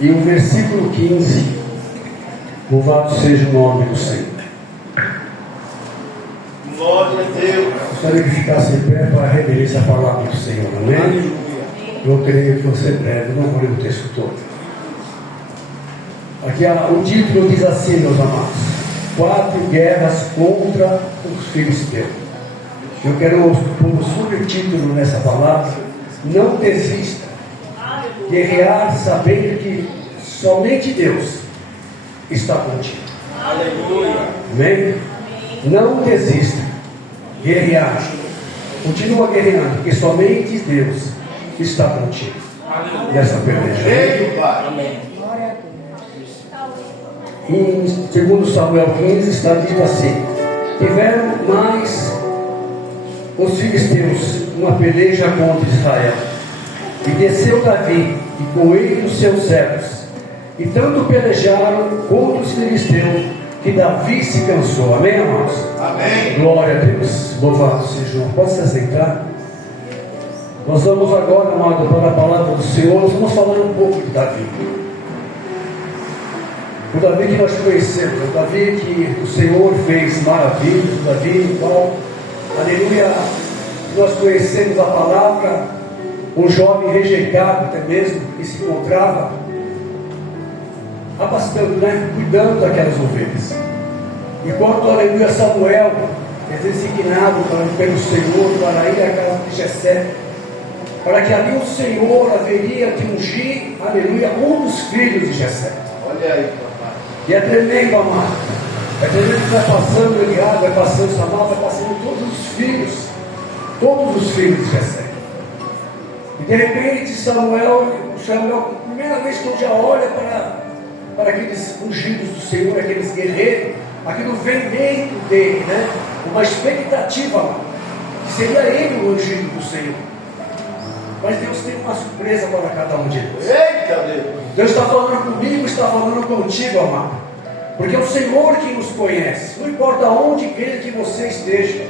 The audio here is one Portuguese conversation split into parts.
E o versículo 15, louvado seja o nome do Senhor. Glória a Deus. Gostaria que ficasse em pé para reverenciar a palavra do Senhor, amém? Eu creio que você breve, não vou ler o texto todo. Aqui o título diz assim, meus amados: 4 guerras contra os filisteus. Eu quero pôr o subtítulo nessa palavra: não desista. Guerrear sabendo que somente Deus está contigo. Aleluia. Amém? Não desista. Guerrear. Continua guerreando, porque somente Deus está contigo nessa peleja. Amém. Em 2 Samuel 15 está dito assim: tiveram mais os filisteus uma peleja contra Israel. E desceu Davi, e com ele os seus servos, e tanto pelejaram contra os filisteus, que Davi se cansou. Amém, amados? Amém. Glória a Deus. Louvado seja o Senhor. Pode se aceitar? Nós vamos agora, amado, para a palavra do Senhor. Nós vamos falar um pouco de Davi. O Davi que nós conhecemos, o Davi que o Senhor fez maravilhas, o Davi igual, aleluia, nós conhecemos a palavra. Um jovem rejeitado até mesmo, que se encontrava abastando, cuidando daquelas ovelhas. Enquanto, aleluia, Samuel é designado pelo Senhor para ir à casa de Jessé, para que ali o Senhor haveria de ungir, aleluia, um dos filhos de Jessé. Olha aí, papai. E é tremendo, amado. É tremendo que vai passando Eliabe, vai passando Samar, vai passando todos os filhos de Jessé. E de repente Samuel, primeira vez que já olha para aqueles ungidos do Senhor, aqueles guerreiros, aquilo vem dentro dele, uma expectativa, que seria ele o ungido do Senhor. Mas Deus tem uma surpresa para cada um de nós. Eita Deus! Deus está falando comigo, está falando contigo, amado. Porque é o Senhor que nos conhece. Não importa onde quer que você esteja,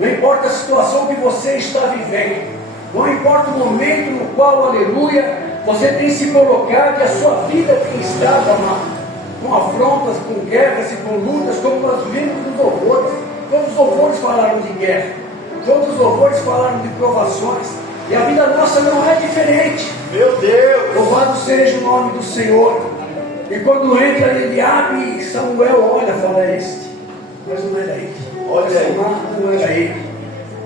não importa a situação que você está vivendo, não importa o momento no qual, aleluia, você tem se colocado e a sua vida tem estado, amado, com afrontas, com guerras e com lutas, como nós vimos nos louvores. Todos os louvores falaram de guerra, todos os louvores falaram de provações, e a vida nossa não é diferente. Meu Deus! Louvado seja o nome do Senhor. E quando entra Eliabe, Samuel olha e fala: este, mas não era ele. Olha aí. Não era ele.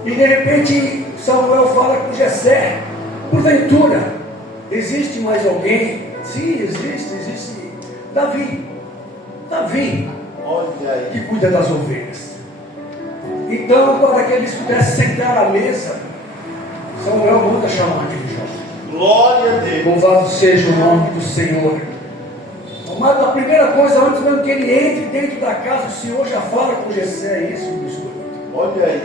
E de repente Samuel fala com Jessé: porventura, existe mais alguém? Sim, existe Davi, Olha aí. que cuida das ovelhas. Então, para que eles pudessem sentar à mesa, Samuel manda chamar aquele jovem. Glória a Deus. Louvado seja o nome do Senhor. Mas a primeira coisa, antes mesmo que ele entre dentro da casa, o Senhor já fala com Jessé: é isso, meu escolhido. Olha aí.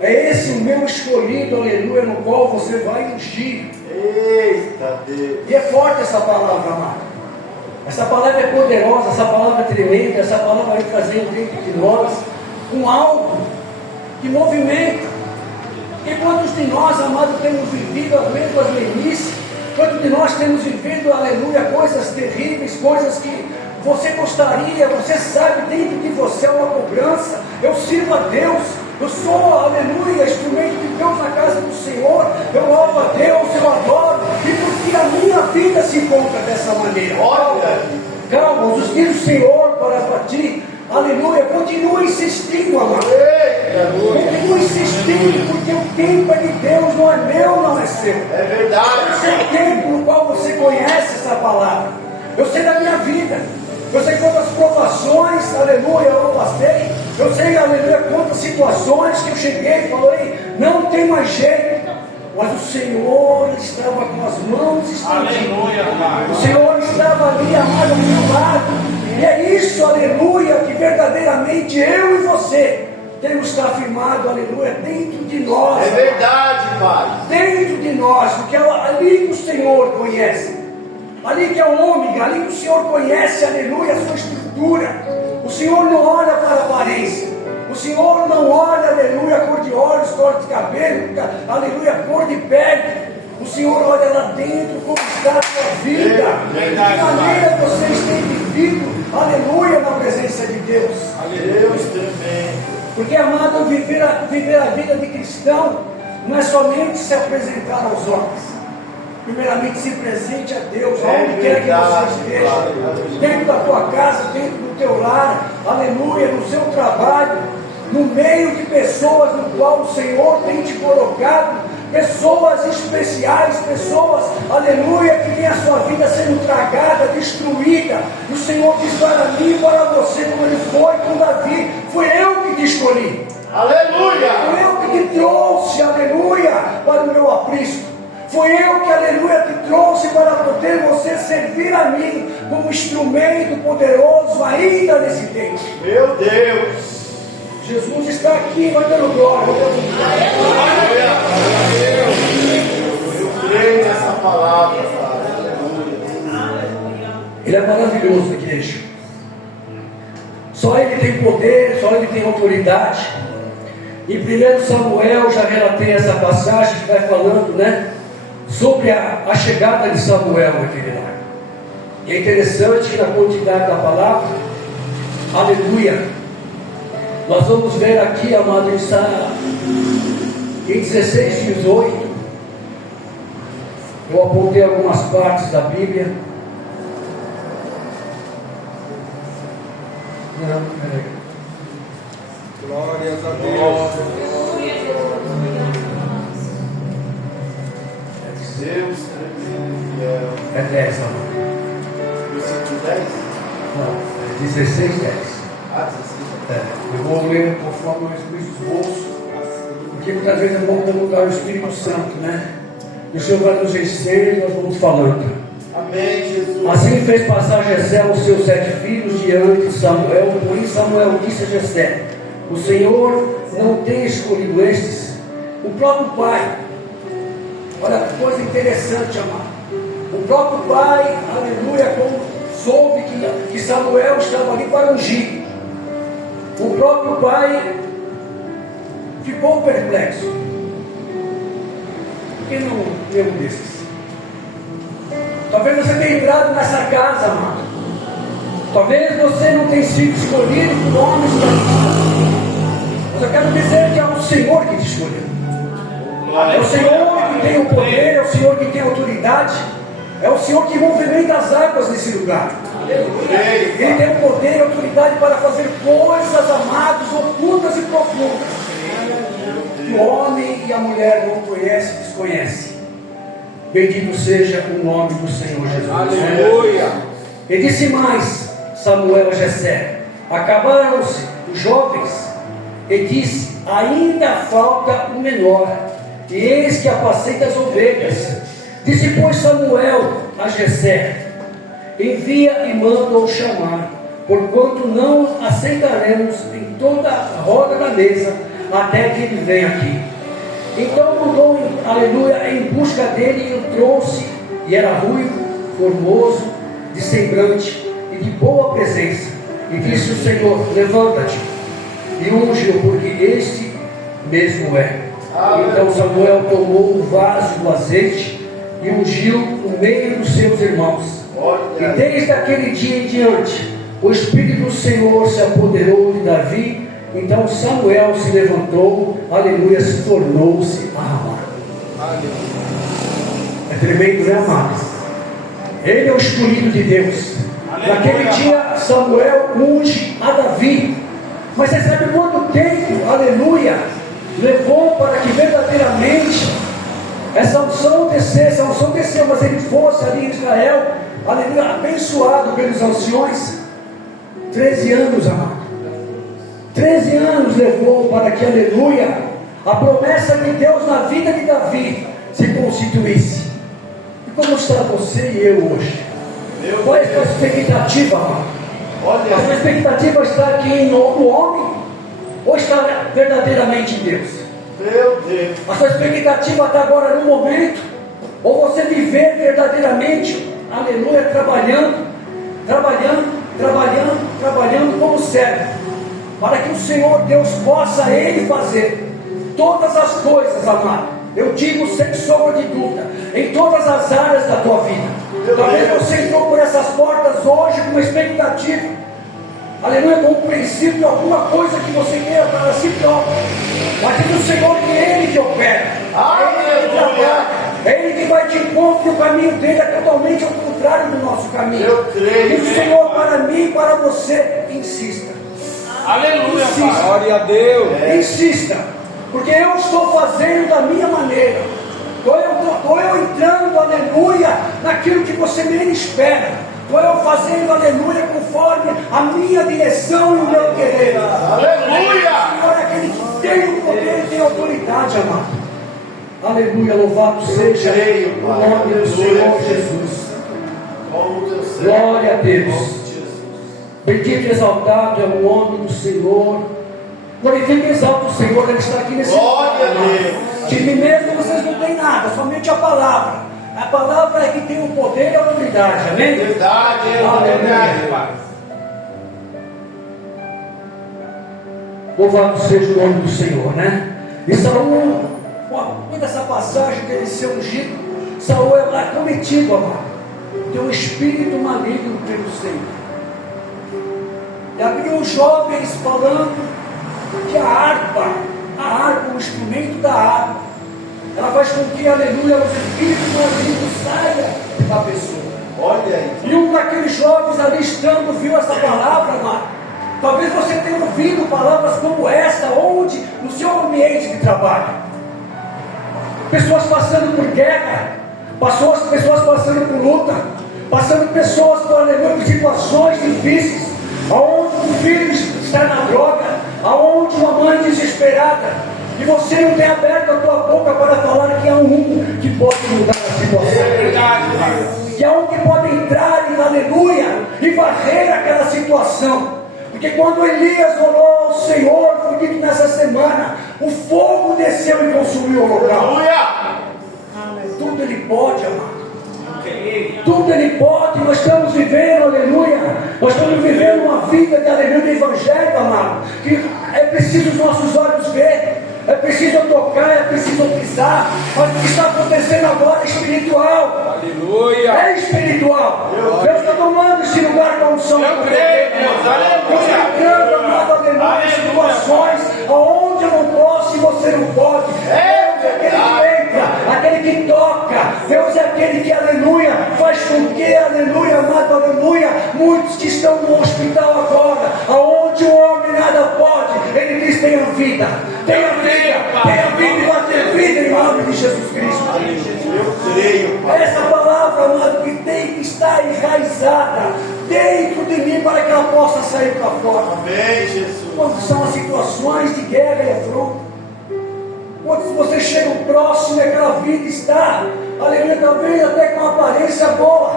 É esse o meu escolhido, aleluia, no qual você vai ungir. Eita Deus. E é forte essa palavra, amado. Essa palavra é poderosa, essa palavra é tremenda, essa palavra vai trazer dentro de nós um algo que movimenta. E quantos de nós, amado, temos vivido as mesmas meninices? Quantos de nós temos vivido, aleluia, coisas terríveis, coisas que você gostaria, você sabe dentro de você é uma cobrança. Eu sirvo a Deus, eu sou, aleluia, instrumento de Deus na casa do Senhor, eu louvo a Deus, eu adoro, e porque a minha vida se encontra dessa maneira. Calma, os dias do Senhor para ti, aleluia, continua insistindo, amado. Continua insistindo, porque o tempo é de Deus, não é meu, não é seu. É verdade. Eu sei o tempo no qual você conhece essa palavra. Eu sei da minha vida. Eu sei quantas provações, aleluia, eu passei. Eu sei, aleluia, quantas situações que eu cheguei e falei: não tem mais jeito. Mas o Senhor estava com as mãos estendidas. O Senhor estava ali, amado, ao meu lado. E é isso, aleluia, que verdadeiramente eu e você temos que estar afirmado, aleluia, dentro de nós. É verdade, Pai. Dentro de nós, porque é ali que o Senhor conhece. Ali que é o ômega, ali que o Senhor conhece, aleluia, a sua estrutura. O Senhor não olha para a aparência. O Senhor não olha, aleluia, a cor de olhos, cor de cabelo, aleluia, cor de pele. O Senhor olha lá dentro como está sua vida? De que maneira vocês têm vivido, aleluia, na presença de Deus? Deus tremendo. Porque, amado, viver a vida de cristão não é somente se apresentar aos homens. Primeiramente, se presente a Deus, aonde quer que você esteja, dentro da tua casa, dentro do teu lar, aleluia, no seu trabalho, no meio de pessoas no qual o Senhor tem te colocado, pessoas especiais, pessoas, aleluia, que tem a sua vida sendo tragada, destruída. E o Senhor diz para mim e para você, como Ele foi com Davi: foi eu que te escolhi, Aleluia. foi eu que te trouxe, aleluia, para o meu aprisco. Foi eu que, aleluia, te trouxe para poder você servir a mim como instrumento poderoso ainda nesse tempo. Meu Deus. Jesus está aqui, vai dando glória. Eu creio nessa palavra, Pai. Aleluia. Ele é maravilhoso, igreja. Só Ele tem poder, só Ele tem autoridade. Em 1 Samuel, já relatei essa passagem que vai falando, né, sobre a chegada de Samuel naquele lar. E é interessante que na quantidade da palavra, aleluia, nós vamos ver aqui, amado, em 16, 18, eu apontei algumas partes da Bíblia. Não, peraí. Glórias a Deus. Deus tremendo. É 10, amado. Versículo 10? Não, é 16, 10. Ah, 16. Eu vou ler conforme o esboço, porque muitas vezes é bom perguntar o Espírito Santo, né? E o Senhor vai nos ensinar e nós vamos falando. Amém, Jesus. Assim fez passar Jessé os seus 7 filhos diante de Samuel. Porém Samuel disse a Jessé: o Senhor não tem escolhido estes? O próprio pai, olha que coisa interessante, amado. O próprio pai, aleluia, como soube que Samuel estava ali para ungir, o próprio pai ficou perplexo. Por que não nenhum desses? Talvez você tenha entrado nessa casa, amado. Talvez você não tenha sido escolhido por homens da lista. Mas eu quero dizer que é o Senhor que te escolheu. É o Senhor que tem o poder, é o Senhor que tem a autoridade, é o Senhor que movimenta as águas nesse lugar. Ele tem o poder e a autoridade para fazer coisas, amados, ocultas e profundas, que o homem e a mulher não conhecem e desconhecem. Bendito seja o nome do Senhor Jesus. Aleluia. E disse mais Samuel a Jessé: acabaram-se os jovens. E disse: ainda falta o menor, e eis que apacenta as ovelhas. Disse, pois, Samuel a Jessé: envia e manda-o chamar, porquanto não aceitaremos em toda a roda da mesa até que ele venha aqui. Então mandou, aleluia, em busca dele, e o trouxe, e era ruivo, formoso, de semblante e de boa presença. E disse o Senhor: levanta-te e unge-o, porque este mesmo é. Então Samuel tomou o vaso do azeite e ungiu no meio dos seus irmãos. E desde aquele dia em diante, o Espírito do Senhor se apoderou de Davi. Então Samuel se levantou, aleluia, se tornou-se a Ramá. É tremendo, né, amados? Ele é o escolhido de Deus. Naquele dia Samuel unge a Davi. Mas você sabe quanto tempo, aleluia, levou para que verdadeiramente essa unção descesse? A unção desceu, mas ele fosse ali em Israel, aleluia, abençoado pelos anciões. 13 anos, amado. 13 anos levou para que, aleluia, a promessa de Deus na vida de Davi se constituísse. E como está você e eu hoje? Qual é a sua expectativa, amado? A sua expectativa está aqui no homem? Ou está verdadeiramente em Deus? Meu Deus. A sua expectativa está agora no momento? Ou você viver verdadeiramente, aleluia, trabalhando como servo, para que o Senhor Deus possa Ele fazer todas as coisas, amado. Eu digo sem sombra de dúvida, em todas as áreas da tua vida. Talvez você entrou por essas portas hoje com uma expectativa, aleluia, com o princípio de alguma coisa que você queira para si próprio. Mas diz o Senhor que é Ele que opera, é Ele que trabalha, é Ele que vai de encontro, e o caminho dele é totalmente ao contrário do nosso caminho. Eu creio. Diz o Senhor para mim e para você: insista. Aleluia, Insista. glória a Deus. Insista, porque eu estou fazendo da minha maneira. Estou eu entrando, aleluia, naquilo que você nem espera. Estou eu fazendo, aleluia, conforme a minha direção e o meu querer. Aleluia. Senhor é aquele que tem o poder e tem autoridade, amado. Aleluia, louvado seja o nome do Senhor Jesus. Glória a Deus. Bendito e exaltado é o nome do Senhor. Glorifique e exalte o Senhor, Ele está aqui nesse Glória a lugar. Deus. De mim mesmo vocês não têm nada, somente a palavra. A palavra é que tem o poder e a autoridade, amém? Verdade, Aleluia. Pai. Louvado seja o nome do Senhor, né? E Saul, quando essa passagem dele ser ungido, Saul é lá cometido, amado. Tem um espírito maligno pelo Senhor. E havia uns jovens falando que a harpa, o instrumento da harpa, ela faz com que, aleluia, o espírito maligno saia da pessoa. Olha aí. E um daqueles jovens ali estando viu essa palavra, amado. Talvez você tenha ouvido palavras como esta, onde no seu ambiente de trabalho, pessoas passando por guerra, pessoas passando por luta, pessoas por situações difíceis, aonde um filho está na droga, aonde uma mãe desesperada, e você não tem aberto a tua boca para falar que há um que pode mudar a situação. É verdade, Pai. Que há um que pode entrar em aleluia e varrer aquela situação. Porque quando Elias orou ao Senhor, foi dito nessa semana, o fogo desceu e consumiu o local. Aleluia. Tudo Ele pode, amado. Tudo Ele pode. Nós estamos vivendo, aleluia. Nós estamos vivendo uma vida de aleluia, de evangelho, amado. Que é preciso os nossos olhos ver. É preciso eu tocar, é preciso eu pisar. Mas o que está acontecendo agora é espiritual. Aleluia. É espiritual. Deus está tomando esse lugar com unção. Eu creio, Deus. Aleluia. Deus está entrando, amado, aleluia, em situações onde eu não posso e você não pode. Deus é aquele que entra, aquele que toca. Deus é aquele que, aleluia, faz com que, aleluia, amado, aleluia, muitos que estão no hospital agora, aonde o homem nada pode, Ele diz: tenha vida. Tenha vida e vai ter vida em nome de Jesus Cristo. Eu creio, Pai. Essa palavra, amado, que tem que estar enraizada dentro de mim para que ela possa sair para fora. Amém, Jesus. Quando são as situações de guerra e afronta, quando você chega próximo e aquela vida está, aleluia, talvez até com uma aparência boa,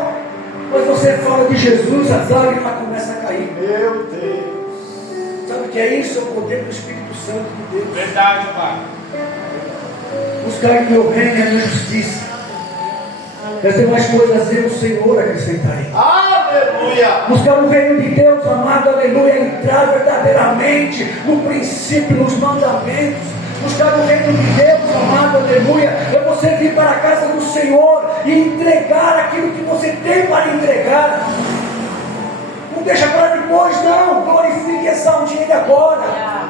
mas você fala de Jesus, as lágrimas começam a cair. Meu Deus. Sabe o que é isso? É o poder do Espírito Santo de Deus. Verdade, Pai. Buscar o meu reino e a minha justiça. As demais coisas eu, Senhor, acrescentarei. Aleluia. Buscar o reino de Deus, amado, aleluia, entrar verdadeiramente no princípio, nos mandamentos. Buscar o reino de Deus, amado, aleluia, é você vir para a casa do Senhor e entregar aquilo que você tem para entregar. Não deixa para depois, não. Glorifique e exalte Ele agora.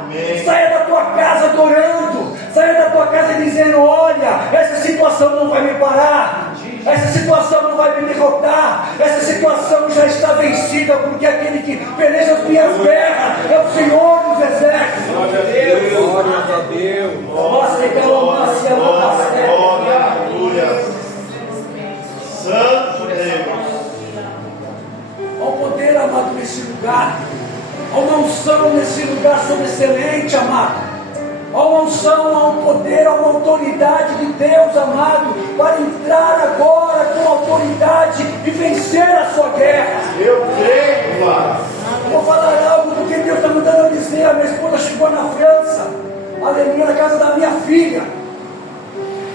Amém. Saia da tua casa adorando. Saia da tua casa dizendo: olha, essa situação não vai me parar. Essa situação não vai me derrotar. Essa situação já está vencida, porque aquele que peleja as minhas guerras é o Senhor dos exércitos. Glória a Deus. Glória a Deus. Nossa, Glória, aleluia. Santo Deus. Há um poder, amado, nesse lugar. Há uma unção nesse lugar sobreexcelente, amado. Há uma unção, há um poder, há uma autoridade de Deus, amado, para entrar agora com autoridade e vencer a sua guerra. Eu creio, Pai. Vou falar algo do que Deus está mandando a dizer. A minha esposa chegou na França, aleluia, na casa da minha filha.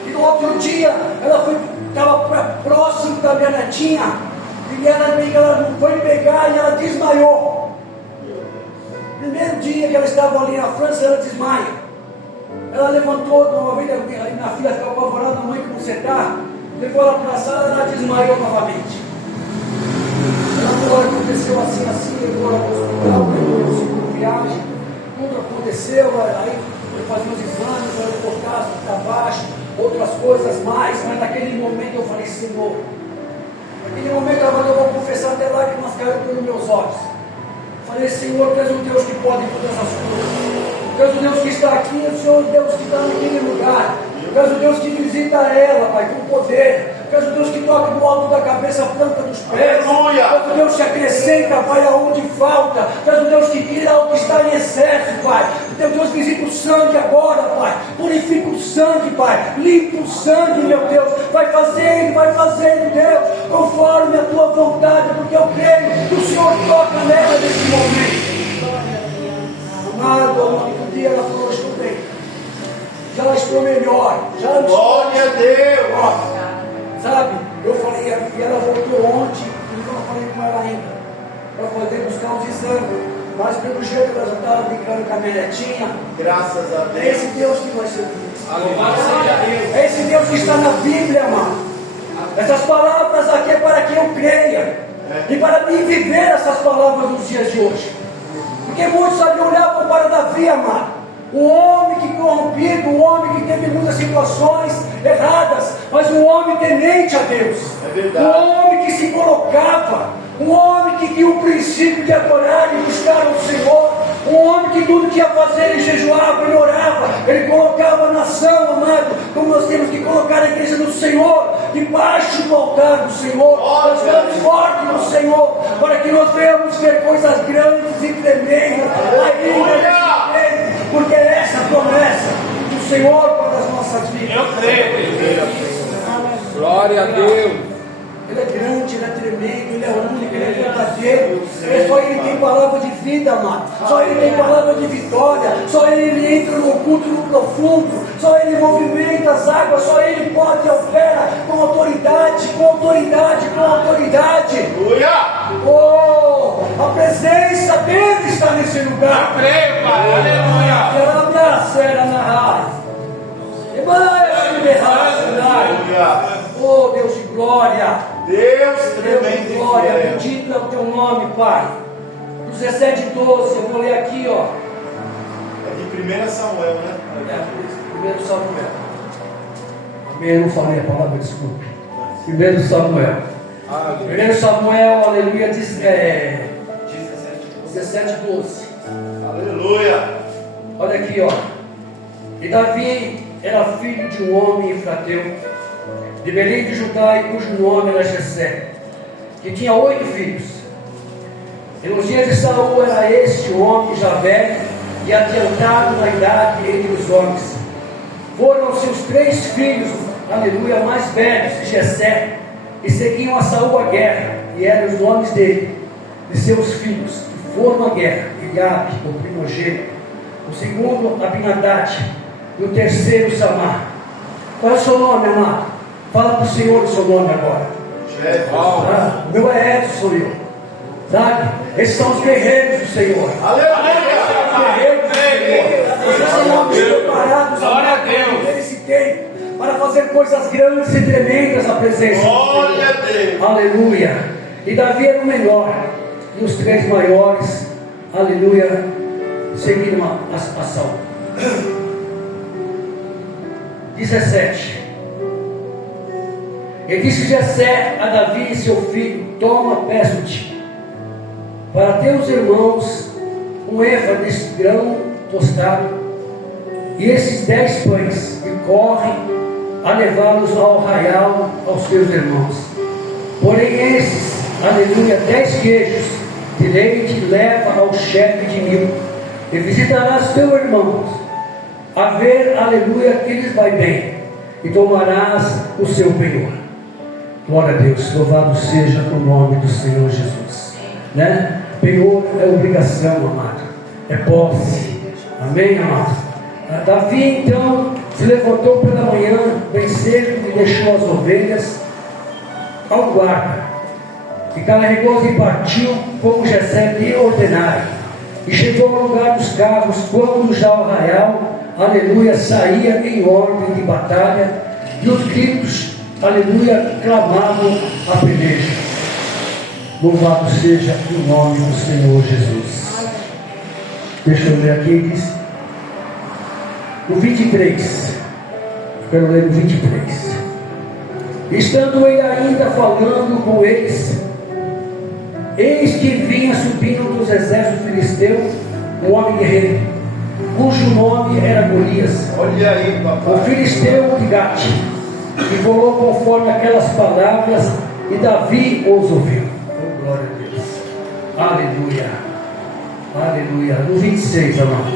E no outro dia, ela estava próximo da minha netinha. E ela foi pegar e ela desmaiou. Primeiro dia que ela estava ali na França, ela desmaia. Ela levantou de uma vez, minha filha ficou apavorada: mãe, como você está? Levou ela para a sala, ela desmaiou novamente. Senhor. Naquele momento eu vou confessar até lágrimas caíram pelos meus olhos. Falei, Senhor, Tu és o Deus que pode todas as coisas. Tu és o Deus que está aqui, o Senhor é o Deus que está naquele lugar. Tu és o Deus que visita ela, Pai, com poder. Tu és o Deus que toca do alto da cabeça a planta dos pés. Aleluia. Tu és o Deus que acrescenta, Pai, aonde falta. Tu és o Deus que tira o que está em excesso, Pai. Tu és o Deus que visita o sangue agora, Pai. Purifica o sangue, Pai. Limpa o sangue, meu Deus. Vai fazendo, Deus, conforme a Tua vontade, porque eu creio que o Senhor toca nela nesse momento. Amado, um dia ela falou, estou bem. Já estou melhor. Já estou. Glória a Deus. Ó, sabe, eu falei, e ela voltou ontem, e eu falei com ela ainda, para poder buscar os exames, mas pelo jeito ela já estava brincando com a minha netinha. Graças a É Deus. esse Deus que nós servimos. Louvado seja Deus. É esse Deus que está na Bíblia, amado. Essas palavras aqui é para que eu creia, e para mim viver essas palavras nos dias de hoje. Porque muitos ali olhavam para Davi, amado. Um homem que corrompido, um homem que teve muitas situações erradas, mas um homem temente a Deus. É verdade. Um homem que se colocava, um homem que tinha o princípio de adorar e buscar o Senhor, um homem que tudo que ia fazer ele jejuava, ele orava, ele colocava a nação, amado, como nós temos que colocar a igreja do Senhor, debaixo do altar do Senhor, nós estamos fortes no Senhor, para que nós venhamos ver coisas grandes e tremendas ainda nesse tempo, porque é essa a promessa do Senhor para as nossas vidas. Eu creio. Glória a Deus. Ele é grande, Ele é tremendo, Ele é único, Ele é verdadeiro. Só Ele tem palavra de vida, amado. Só Ele tem palavra de vitória. Só Ele entra no oculto, no profundo. Só Ele movimenta as águas. Só Ele pode e opera com autoridade, com autoridade, com autoridade. Aleluia. Oh, a presença dEle está nesse lugar. Eu creio, Pai. Aleluia. Oh, Deus de glória. Deus Deus tremendo de e glória, fiel. bendito é o Teu nome, Pai. 17:12, eu vou ler aqui, ó. É de 1 Samuel, né? Primeiro Samuel. Amém, eu não falei a palavra, desculpe. 1 Samuel. Aleluia. 1 Samuel, aleluia, 17:12. Aleluia. Olha aqui, ó. E Davi era filho de um homem efrateu, de Belém de Judá, e cujo nome era Jessé, que tinha 8 filhos. E nos dias de Saul era este homem já velho e adiantado na idade entre os homens. Foram seus 3 filhos, aleluia, mais velhos, de Jessé, e seguiam a Saul à guerra, e eram os nomes dele, de seus filhos, que foram à guerra: Eliabe, o primogênito, o segundo Abinadad, e o terceiro Samar. Qual é o seu nome, amado? Fala para o Senhor o seu nome agora. Chefe. Ah, o meu é Edson, Senhor. Sabe? Esses são os guerreiros do Senhor. Aleluia. Guerreiros do Senhor. Vocês são homens preparados, Glória a amados, Deus. para viver esse tempo, para fazer coisas grandes e tremendas na presença. Glória a Deus. Aleluia. E Davi era o menor, e os 3 maiores, aleluia, seguiram a Saul. 17. E disse Jessé a Davi, seu filho: toma, peço-te, para teus irmãos um efa desse grão tostado e esses 10 pães, e corre a levá-los ao arraial aos teus irmãos. Porém esses, aleluia, 10 queijos de leite leva ao chefe de 1000, e visitarás teus irmãos, a ver, aleluia, que lhes vai bem, e tomarás o seu penhor. Glória a Deus, louvado seja o nome do Senhor Jesus, né? Penhor é obrigação, amado, é posse, amém, amado? Davi então se levantou pela manhã bem cedo e deixou as ovelhas ao guarda, e carregou-as e partiu como Jessé lhe ordenara, e chegou ao lugar dos carros quando já o arraial, aleluia, saía em ordem de batalha, e os gritos, aleluia, clamavam a peleja. Louvado seja o nome do Senhor Jesus. Deixa eu ler aqui, diz no 23, eu quero ler no 23. Estando ele ainda falando com eles, eis que vinha subindo dos exércitos filisteus um homem guerreiro, cujo nome era Golias, Olha aí, o papai. filisteu de Gate, e falou conforme aquelas palavras, e Davi os ouviu. Oh, glória a Deus. Aleluia. Aleluia. No 26, amado.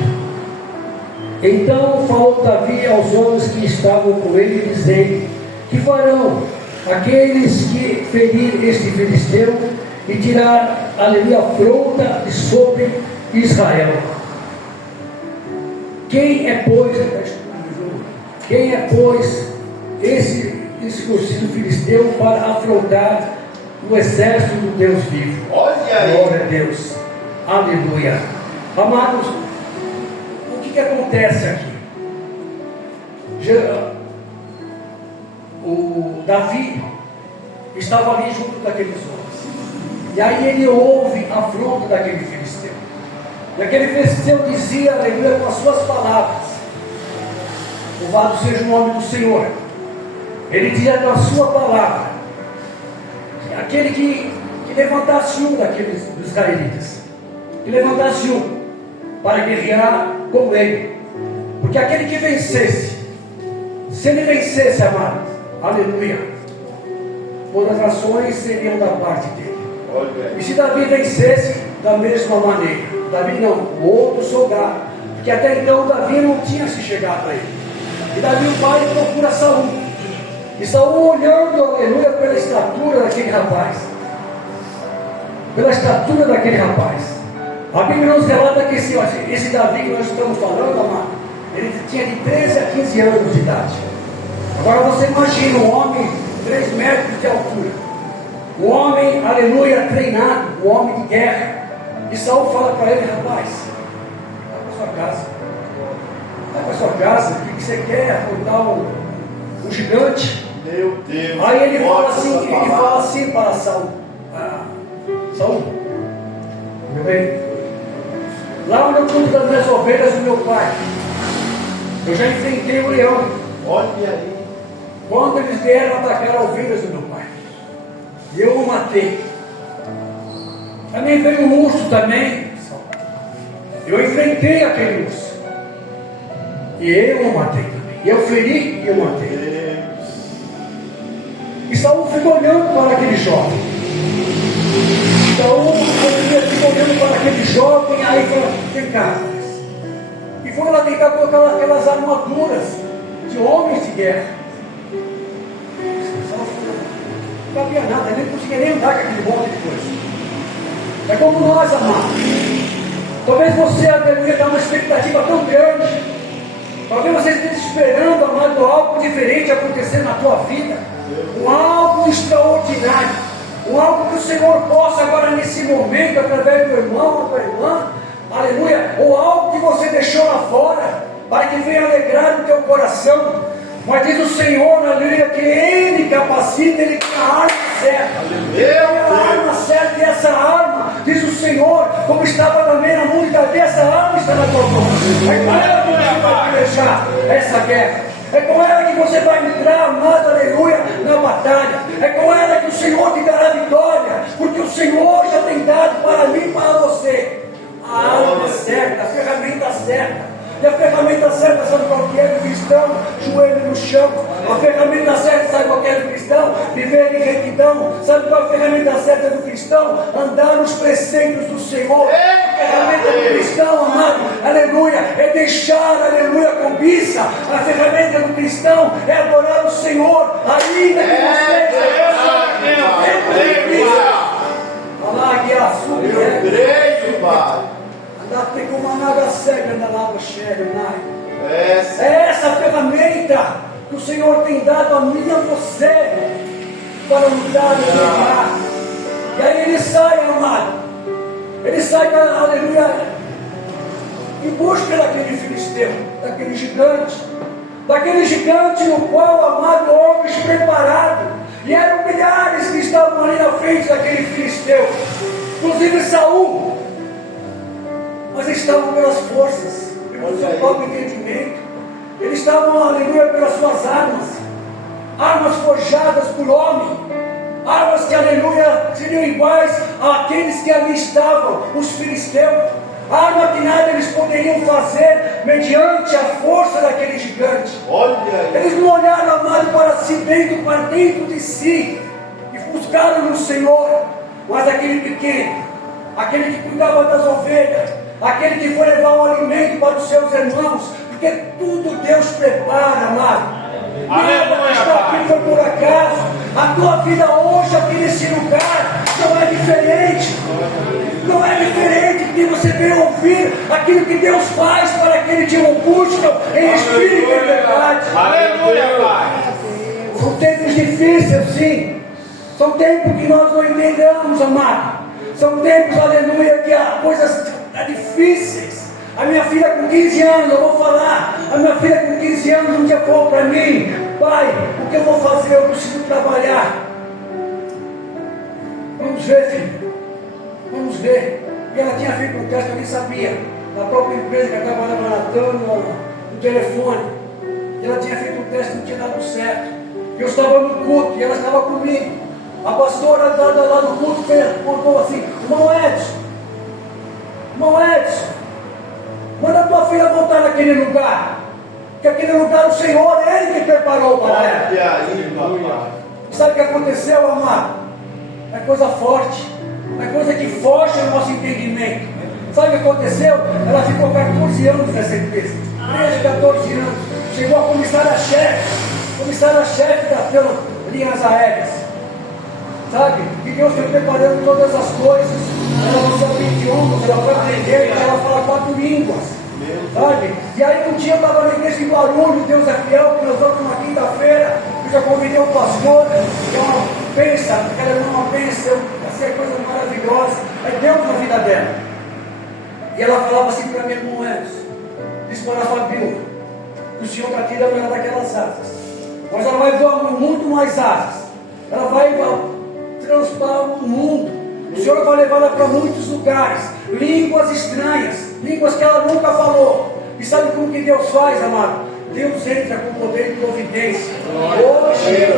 Então falou Davi aos homens que estavam com ele, dizendo: que farão aqueles que ferir este filisteu e tirar, aleluia, a afronta de sobre Israel? Quem é, pois, esse escolhido filisteu para afrontar o exército do Deus vivo? Olha aí. Glória a Deus. Aleluia. Amados, o que acontece aqui? O Davi estava ali junto daqueles homens, e aí ele ouve a afronta daquele filisteu, e aquele filisteu dizia, aleluia, com as suas palavras: louvado seja o nome do Senhor. Ele dizia com a sua palavra que aquele que levantasse um daqueles dos israelitas, que levantasse um para guerrear com ele, porque aquele que vencesse, se ele vencesse, amado, aleluia, todas as ações seriam da parte dele. Olha E aí. se Davi vencesse, da mesma maneira, Davi não, o outro soldado, porque até então Davi não tinha se chegado a ele. E Davi vai e procura Saul, e Saul, olhando, aleluia, pela estatura daquele rapaz, a Bíblia nos relata que esse Davi que nós estamos falando, amado, ele tinha de 13 a 15 anos de idade. Agora você imagina um homem 3 metros de altura, um homem, aleluia, treinado, um homem de guerra. E Saul fala para ele: rapaz, vai para sua casa, o que você quer? Afrontar um gigante? Meu Deus. Aí ele fala Nossa, assim, para Saul: Saul, meu bem, lá onde eu cuido das minhas ovelhas do meu pai, eu já enfrentei o leão, Olha aí. quando eles vieram atacar as ovelhas do meu pai, e eu o matei. Também veio um urso também, eu enfrentei aquele urso, e eu o matei também. E eu feri e eu matei. Deus. E Saul ficou olhando para aquele jovem. Saul ficou olhando para aquele jovem, aí falou: vem cá. E foi lá tentar colocar aquelas armaduras de homens de guerra. Saul não cabia nada, ele não conseguia nem andar com aquele monte de coisa. É como nós, amados. Talvez você, aleluia, tenha uma expectativa tão grande. Talvez você esteja esperando, amado, algo diferente acontecer na tua vida. Algo extraordinário. Algo que o Senhor possa agora nesse momento, através do irmão ou da irmã, aleluia, ou algo que você deixou lá fora, para que venha alegrar o teu coração. Mas diz o Senhor, aleluia, que Ele capacita, Ele tem a arma certa. Ele tem a arma certa, e essa arma, diz o Senhor, como estava também na mão de Davi, essa arma está na tua mão. É com ela que você vai pelejar essa guerra. É com ela que você vai entrar, amado, aleluia, na batalha. É com ela que o Senhor te dará vitória, porque o Senhor já tem dado para mim e para você a arma certa, a ferramenta certa. E a ferramenta certa, sabe qual que é do cristão? Joelho no chão. A ferramenta certa, sabe qual que é do cristão? Viver em retidão. Sabe qual é a ferramenta certa do cristão? Andar nos preceitos do Senhor. A ferramenta do cristão, amado, aleluia, é deixar, aleluia, a cobiça. A ferramenta do cristão é adorar o Senhor, ainda que você Eu creio, Pai. Essa. É essa ferramenta que o Senhor tem dado a mim e a você para lutar e guerrear. E aí ele sai, amado. Ele sai, aleluia, em busca daquele filisteu, daquele gigante no qual, amado, homens preparados. E eram milhares que estavam ali na frente daquele filisteu, inclusive Saul. Mas eles estavam pelas forças, pelo seu próprio entendimento. Eles estavam, aleluia, pelas suas armas. armas forjadas por homem, armas que, aleluia, seriam iguais àqueles que ali estavam, os filisteus, arma que nada eles poderiam fazer mediante a força daquele gigante. Olha aí. Eles não olharam, amado, para dentro de si, e buscaram no Senhor, mas aquele pequeno, aquele que cuidava das ovelhas, aquele que foi levar o alimento para os seus irmãos, porque tudo Deus prepara, amado. Nada que está aqui foi por acaso. A tua vida hoje aqui nesse lugar não é diferente. Não é diferente, porque você veio ouvir aquilo que Deus faz para aqueles que o buscam em espírito e verdade. Aleluia, Pai. São tempos difíceis, sim. São tempos que nós não entendemos, amado. São tempos, aleluia, que há coisas difíceis. A minha filha com 15 anos, eu vou falar. A minha filha com 15 anos um dia falou para mim: pai, o que eu vou fazer? Eu preciso trabalhar. Vamos ver, filho. Vamos ver. E ela tinha feito um teste, eu nem sabia. Na própria empresa que eu trabalhava no telefone. E ela tinha feito um teste e não tinha dado certo. Eu estava no culto e ela estava comigo. A pastora lá do culto contou assim: irmão Edson, manda a tua filha voltar naquele lugar. Que aquele lugar o Senhor, Ele que preparou para ela. E aí, papai? Sabe o que aconteceu, amado? É coisa forte. É coisa que foge ao nosso entendimento. Sabe o que aconteceu? Ela ficou 14 anos nessa empresa. 13, 14 anos. Chegou a comissária-chefe das linhas aéreas. Sabe? E Deus foi preparando todas as coisas. Ela não sabia idiomas, ela foi aprender, ela fala 4 línguas. Sabe? E aí um dia eu estava na igreja em Barulho, Deus é fiel, que nós vamos numa quinta-feira, eu já convidei o pastor, que é uma bênção, aquela é uma bênção, assim, é coisa maravilhosa, é Deus na vida dela. E ela falava assim para mim: irmão Edson, disse para a Fabiola, que o Senhor está tirando ela daquelas asas, mas ela vai voar muito mais asas, ela vai transpar o mundo. O Senhor vai levar ela para muitos lugares, línguas estranhas, línguas que ela nunca falou. E sabe como que Deus faz, amado? Deus entra com poder e providência.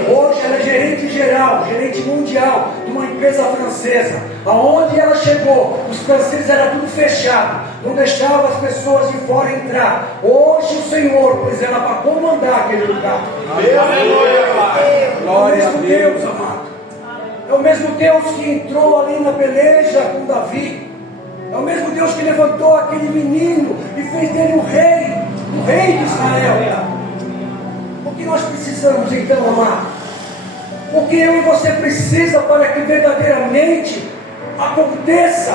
Hoje ela é gerente geral, gerente mundial de uma empresa francesa. Aonde ela chegou, os franceses era tudo fechado, não deixava as pessoas de fora entrar. Hoje o Senhor pôs ela para comandar aquele lugar. Aleluia, Pai. É o mesmo Deus, amado. É o mesmo Deus que entrou ali na peleja com Davi. É o mesmo Deus que levantou aquele menino e fez dele o rei de Israel. O que nós precisamos então, amado? O que eu e você precisa para que verdadeiramente aconteça,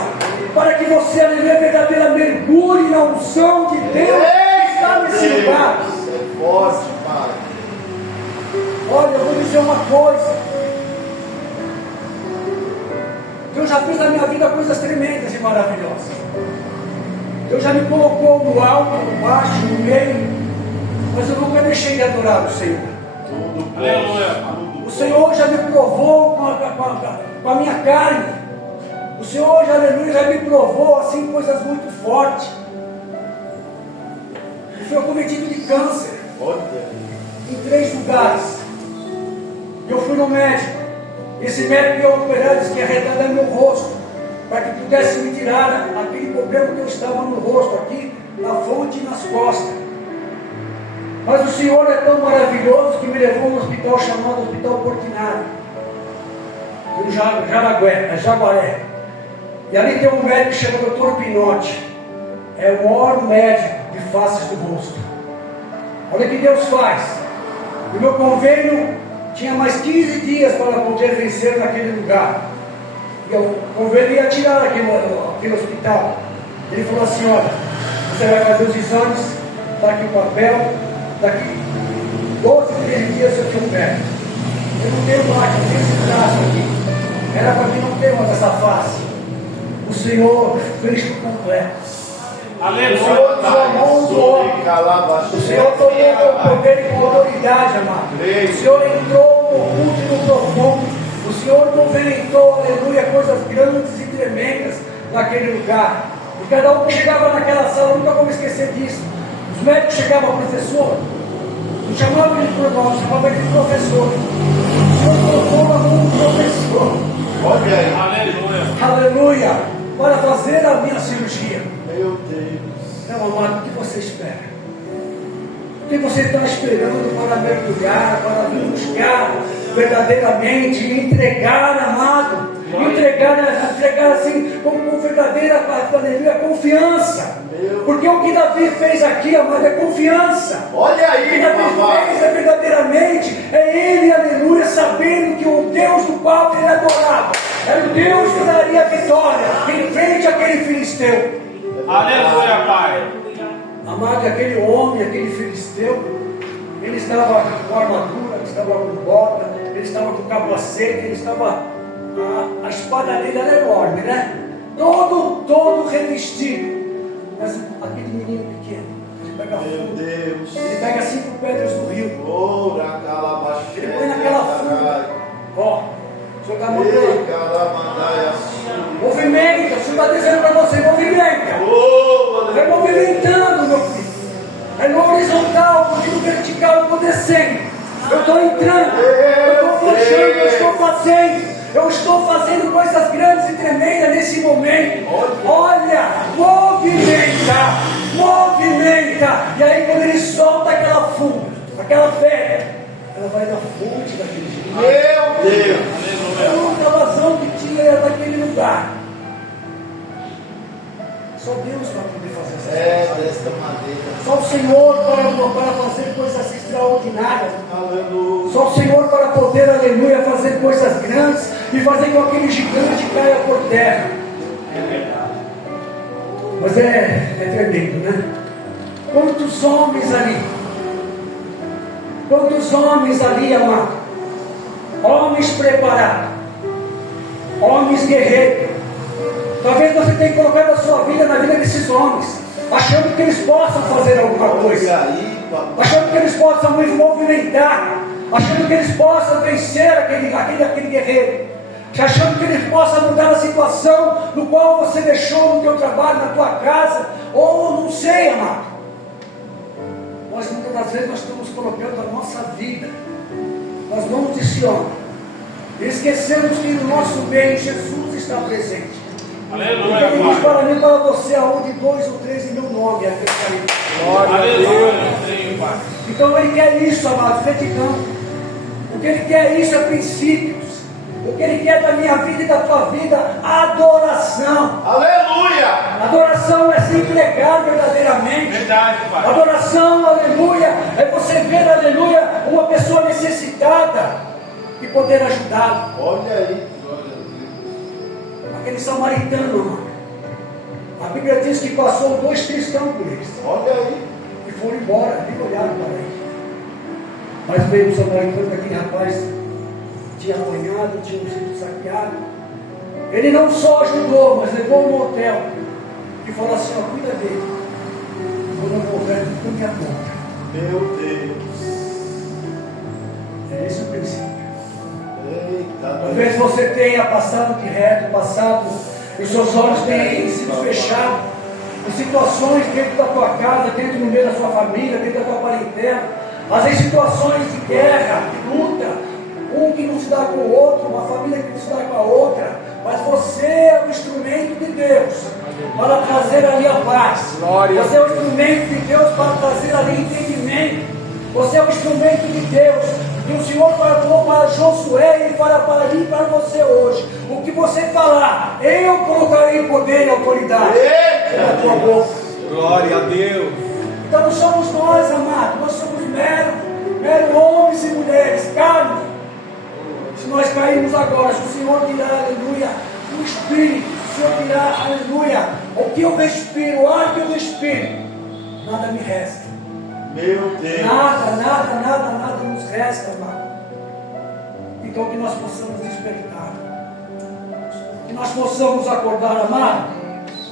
para que você verdadeiramente mergulhe na unção de Deus que está nesse lugar. Isso é forte, Pai. Olha, eu vou dizer uma coisa. Deus já fez na minha vida coisas tremendas e maravilhosas. Deus já me colocou no alto, no baixo, no meio, mas eu nunca deixei de adorar o Senhor. O Senhor já me provou com a minha carne. O Senhor já, aleluia, já me provou assim coisas muito fortes. Eu fui acometido de câncer em 3 lugares. Eu fui no médico. Esse médico ia operar, disse que ia retalhar meu rosto, para que pudesse me tirar aquele problema que eu estava no rosto, aqui, na fronte e nas costas. Mas o Senhor é tão maravilhoso que me levou no hospital chamado Hospital Portinari, no Jaguaré. E ali tem um médico chamado Dr. Pinotti. É o maior médico de faces do rosto. Olha o que Deus faz. O meu convênio tinha mais 15 dias para poder vencer naquele lugar. E eu convenia a tirar aquele hospital. Ele falou assim: olha, você vai fazer os exames, está aqui o papel, daqui 12, 13 dias eu te opero. Eu não tenho mais, eu tenho esse braço aqui. Era para mim não ter mais essa face. O Senhor fez por completo. Aleluia. O Senhor usou a mão do homem. O Senhor tomou com poder e com autoridade, amado. O Senhor entrou no oculto e no profundo. O Senhor movimentou, aleluia, coisas grandes e tremendas naquele lugar. E cada um que chegava naquela sala, eu nunca vou me esquecer disso. Os médicos chegavam, professor, Não chamava ele de irmão, chamava ele de professor. O Senhor colocou um professor. Olha aí. Aleluia. Aleluia. Para fazer a minha cirurgia. Meu Deus. Não, amado, o que você espera? O que você está esperando para mergulhar, para buscar verdadeiramente, entregar, amado? Entregar assim, com verdadeira confiança. Porque o que Davi fez aqui, amado, é confiança. Olha O que aí, Davi papai. fez é verdadeiramente, é ele, aleluia, sabendo que o Deus do qual ele adorava era o Deus que daria vitória em frente àquele filisteu. Aleluia, Pai. Amado, aquele homem, aquele filisteu, ele estava com armadura, ele estava com bota, ele estava com capacete, ele estava. A espada dele era enorme, né? Todo revestido. Mas aquele menino pequeno, ele pega Meu fogo, Deus. ele pega 5 pedras do rio, Ora, calabaxé. ele põe naquela fuga. Ó, o senhor está mandando. Movimenta, o senhor está dizendo para você, movimenta. Vai movimentando, meu filho. É no horizontal, porque no vertical eu estou descendo. Eu estou entrando, eu estou fechando, eu estou fazendo. Eu estou fazendo coisas grandes e tremendas nesse momento. Olha, movimenta. E aí quando ele solta aquela fuga, aquela pedra, ela vai na fonte daquele jeito. Meu Deus. A única vazão que tinha era daquele lugar. Só Deus vai poder fazer essas coisas. Desta maneira. Só o Senhor para fazer coisas extraordinárias. Aleluia. Só o Senhor para poder, aleluia, fazer coisas grandes e fazer com que aquele gigante caia por terra. Mas é tremendo, né? Quantos homens ali, amado? Homens preparados, homens guerreiros. Talvez você tenha colocado a sua vida na vida desses homens, achando que eles possam fazer alguma coisa, achando que eles possam movimentar, achando que eles possam vencer aquele guerreiro, achando que eles possam mudar a situação no qual você deixou no teu trabalho, na tua casa, ou não sei, amado. Nós muitas das vezes nós estamos colocando a nossa vida nas mãos desse homem, e esquecemos que no nosso meio Jesus está presente. Aleluia, Ele diz Pai. para mim, para você, aonde 2 ou 3 em meu nome, Aleluia, sim, Pai. então ele quer isso, amado, verticão. O que ele quer é isso, é princípios. O que ele quer da minha vida e da tua vida, adoração. Aleluia. Adoração é se entregar verdadeiramente. Verdade, Pai. Adoração, aleluia, é você ver, aleluia, uma pessoa necessitada e poder ajudá-la. Olha aí. Aquele samaritano, mano. A Bíblia diz que passou 2 cristãos por eles. Olha aí. E foram embora, nem olharam para ele. Mas veio o samaritano, aquele rapaz tinha apanhado, tinha sido saqueado. Ele não só ajudou, mas levou no hotel e falou assim: ó, cuida dele. Quando eu voltar, tu me aponta. Meu Deus. É esse o princípio. Eita. Talvez você tenha passado de reto, e os seus olhos tenham sido fechados em situações dentro da tua casa, dentro do meio da sua família, dentro da tua parentela, às vezes situações de guerra, de luta, um que não se dá com o outro, uma família que não se dá com a outra, mas você é o instrumento de Deus para trazer ali a paz. Você é o instrumento de Deus para trazer ali entendimento. Você é o instrumento de Deus. E o Senhor falou para Josué e para mim e para você hoje: o que você falar, eu colocarei poder e autoridade na tua boca. Glória a Deus. Então não somos nós, amados, nós somos mero homens e mulheres, carne. Se nós cairmos agora, se o Senhor tirar, aleluia, o Espírito, se o Senhor tirar, aleluia, o que eu respiro, o ar que eu respiro, nada me resta. Meu Deus. Nada nos resta, amado. Então que nós possamos despertar, que nós possamos acordar, amado.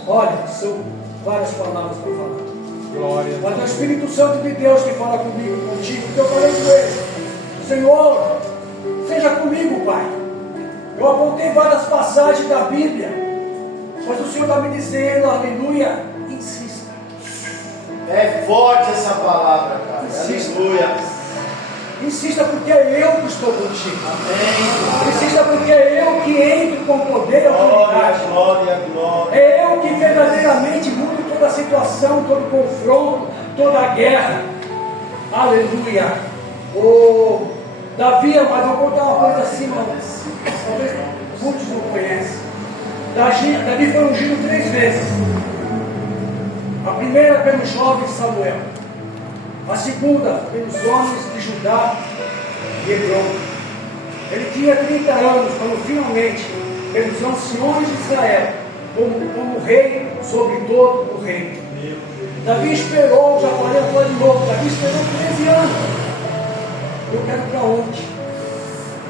Olha, são várias palavras para falar. Glória. Mas é o Espírito Santo de Deus que fala comigo, contigo. Então eu falei com ele: Senhor, seja comigo, Pai. Eu apontei várias passagens da Bíblia, mas o Senhor está me dizendo, aleluia, insista. É forte essa palavra, cara. Insista. Aleluia. Insista porque é eu que estou contigo. Insista porque é eu que entro com poder e autoridade. Glória, glória. É eu que verdadeiramente mudo toda a situação, todo o confronto, toda a guerra. Aleluia. Oh, Davi, amado, eu vou contar uma coisa assim, mas talvez muitos não conhecem. Davi foi ungido 3 vezes. A primeira pelo jovem Samuel. A segunda pelos homens de Judá e Hebron. Ele tinha 30 anos quando finalmente, pelos anciões de Israel, como rei sobre todo o reino. Davi esperou, já falei agora de novo, Davi esperou 13 anos. Eu quero para onde?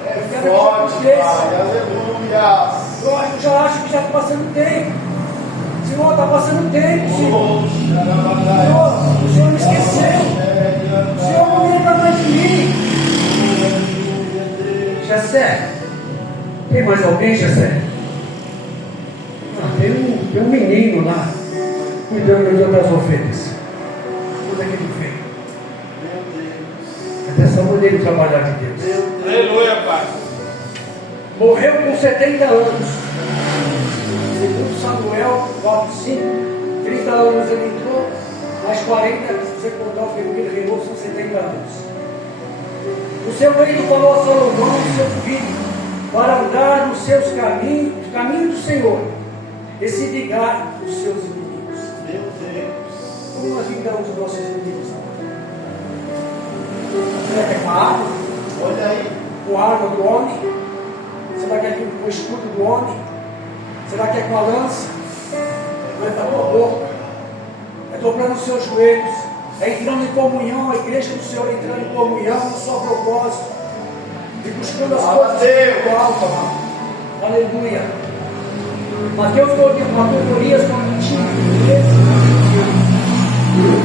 Eu quero Forte, que desse. Pai, aleluia. Eu já acho que já está passando tempo. Senhor, está passando tempo, Senhor. O Senhor me esqueceu. O Senhor não lembra mais de mim. Jessé. Tem mais alguém, Jessé? Tem um menino lá, cuidando de outras ovelhas. Onde é que ele veio? É dessa maneira de trabalhar de Deus. Aleluia, Pai. Morreu com 70 anos. Segundo Samuel 4:5, 30 anos ele entrou, mais 40, se você contar o período que ele reinou, são 70 anos. O seu reino falou a Salomão, seu filho, para andar nos seus caminhos, os caminhos do Senhor, e se ligar dos seus inimigos. Meu Deus. Como nós vingamos os nossos inimigos? Será que é com a arma? Olha aí. Com a arma do homem? Será que é com o escudo do homem? Será que é com a lança? Não é com a tua boca? É dobrando os seus joelhos, é entrando em comunhão, a igreja do Senhor entrando em comunhão no seu propósito, e buscando as coisas do alto, amado. Aleluia. Mateus Golias, quando tinha 13 anos,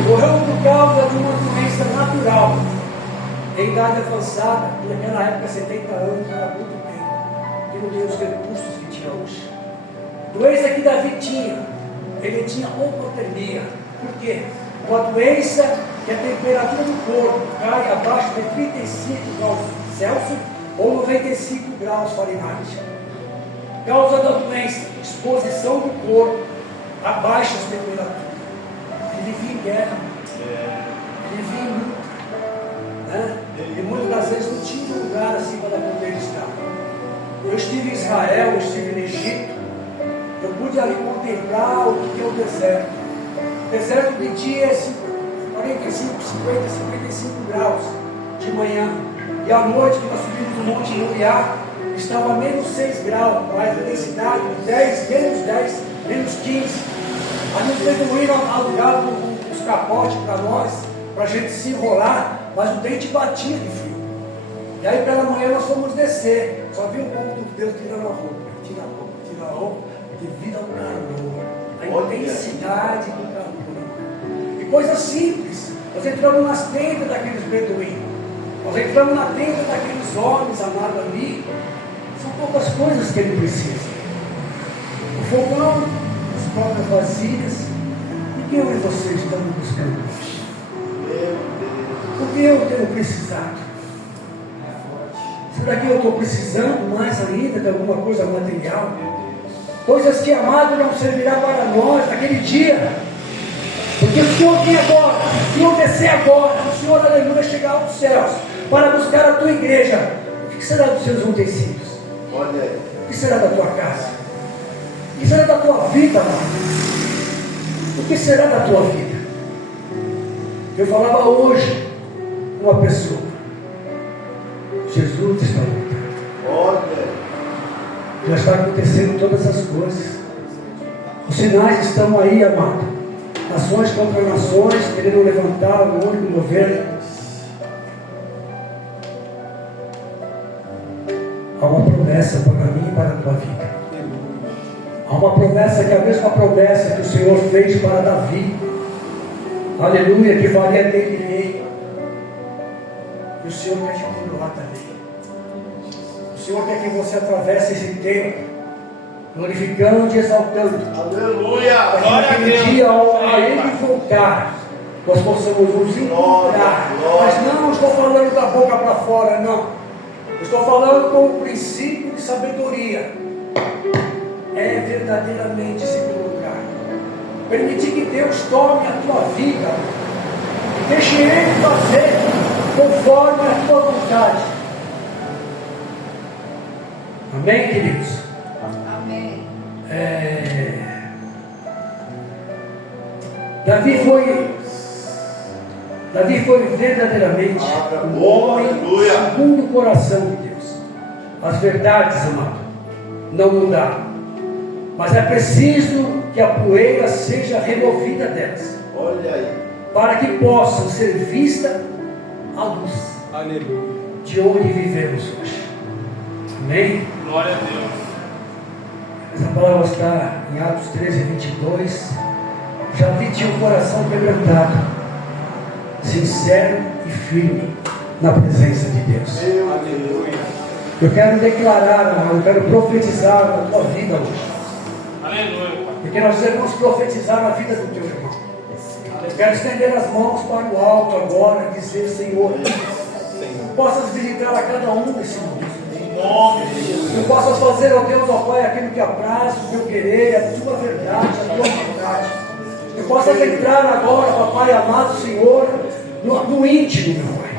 morreu por causa de uma doença natural, em idade avançada, e naquela época 70 anos era muito tempo, e não tem os recursos que tinha hoje. Doença que Davi tinha, ele tinha hipotermia. Por quê? Uma doença que a temperatura do corpo cai abaixo de 35 graus Celsius ou 95 graus Fahrenheit. Causa da doença, exposição do corpo a baixas temperaturas. Ele vivia em guerra, ele vivia em luta, né? E muitas das vezes não tinha um lugar assim para poder estar. Eu estive em Israel, eu estive no Egito. Eu pude ali contemplar o que é o deserto. O deserto de dia é 45, 50, 55 graus de manhã. E à noite, que nós subimos no Monte Moriá, estava menos 6 graus, mas a densidade de 10, menos 10, menos 15. Ali os beduínos alugaram uns capotes para nós, para a gente se enrolar, mas o dente batia de frio. E aí pela manhã nós fomos descer, só vi um pouco de Deus tirando a roupa, tira a roupa, tira a roupa, devido ao calor, a intensidade do calor. E coisa simples, nós entramos nas tendas daqueles beduínos, nós entramos na tenda daqueles homens amados ali. São poucas coisas que ele precisa. O fogão, as próprias vasilhas. E que eu e você estamos buscando hoje? O que eu tenho precisado? Será que eu estou precisando mais ainda de alguma coisa material? Coisas que, amado, não servirá para nós naquele dia. Porque o Senhor vem agora, o Senhor descer agora, o Senhor, aleluia, chegar aos céus para buscar a tua igreja. O que será dos seus utensílios? Olha aí. O que será da tua casa? O que será da tua vida, amado? O que será da tua vida? Eu falava hoje com uma pessoa. Jesus está lutando. Olha. Já está acontecendo todas as coisas. Os sinais estão aí, amado. Nações contra nações, querendo levantar o único governo. Há uma promessa para mim e para a tua vida. Há uma promessa que é a mesma promessa que o Senhor fez para Davi. Aleluia, que valia dele rei. E o Senhor quer te coroar também. O Senhor quer que você atravesse esse tempo, glorificando e exaltando. Aleluia. Para que naquele dia, ao Ele voltar, nós possamos nos encontrar. Mas não estou falando da boca para fora, não. Eu estou falando com o princípio de sabedoria. É verdadeiramente se colocar. Permitir que Deus tome a tua vida. E deixe Ele fazer conforme a tua vontade. Amém, queridos? Amém. Davi foi verdadeiramente o homem segundo o coração de Deus. As verdades, amado, não mudaram. Mas é preciso que a poeira seja removida delas. Olha aí. Para que possam ser vista a luz. Aleluia. De onde vivemos hoje. Amém? Glória a Deus. Essa palavra está em Atos 13:22. Já vi tinha um coração quebrantado, sincero e firme na presença de Deus. Aleluia. Eu quero declarar, amado, eu quero profetizar na tua vida hoje. Aleluia. Porque nós devemos profetizar na vida do teu irmão. Eu quero estender as mãos para o alto agora e dizer: Senhor, possas visitar a cada um desse mundo. Tu possas fazer, ó Deus, ó Pai, aquilo que apraz, o teu querer, a tua verdade, a tua vontade. Tu possas entrar agora, papai amado Senhor, no íntimo, meu Pai,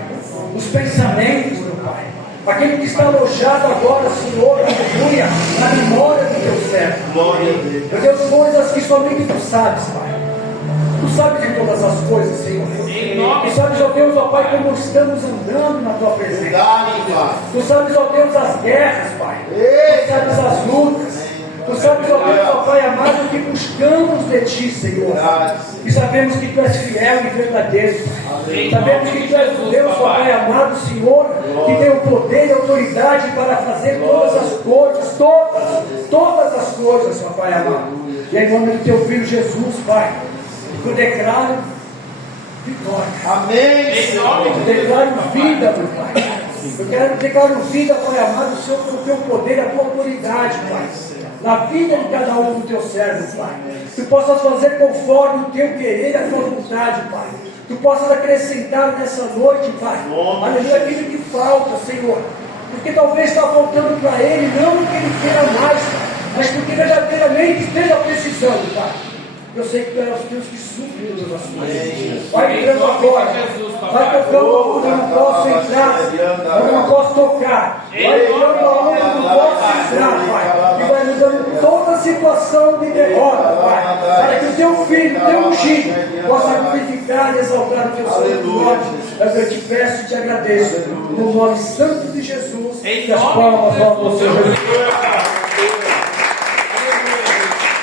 nos pensamentos, meu Pai, aquilo que está alojado agora, Senhor, aleluia, na memória do teu servo. Meu Deus, coisas que somente tu sabes, Pai. Tu sabes de todas as coisas, Senhor. Tu sabes, ó Deus, ó Pai, como estamos andando na tua presença. Tu sabes, ó Deus, as guerras, Pai. Tu sabes as lutas. Tu sabes, ó Deus, ó Pai amado, que buscamos de Ti, Senhor. E sabemos que Tu és fiel e verdadeiro, Pai. Sabemos que Tu és o Deus, ó Pai amado, Senhor, que tem o poder e a autoridade para fazer todas as coisas, todas as coisas, ó Pai amado. E em nome do Teu Filho Jesus, Pai, eu declaro vitória. Amém. Eu declaro vida, meu Pai. Eu declaro vida, Pai amado, Senhor, com o Teu poder, a Tua autoridade, Pai. Na vida de cada um do Teu servo, Pai. Tu possas fazer conforme o Teu querer e a Tua vontade, Pai. Tu possas acrescentar nessa noite, Pai, aleluia, aquilo que falta, Senhor. Porque talvez está faltando para ele, não o que ele queira mais, mas porque verdadeiramente esteja precisando, Pai. Eu sei que Tu és o Deus que supre todas as coisas. Vai entrando agora. Vai tocando onde eu não posso entrar, onde eu não posso tocar. Vai entrando aonde eu não posso entrar, Pai. E vai me dando toda situação de derrota, Pai. Para que o Teu Filho, o Teu ungido, possa glorificar e exaltar o Teu santo nome. Eu te peço e te agradeço. No nome santo de Jesus. Que as palmas ao Senhor.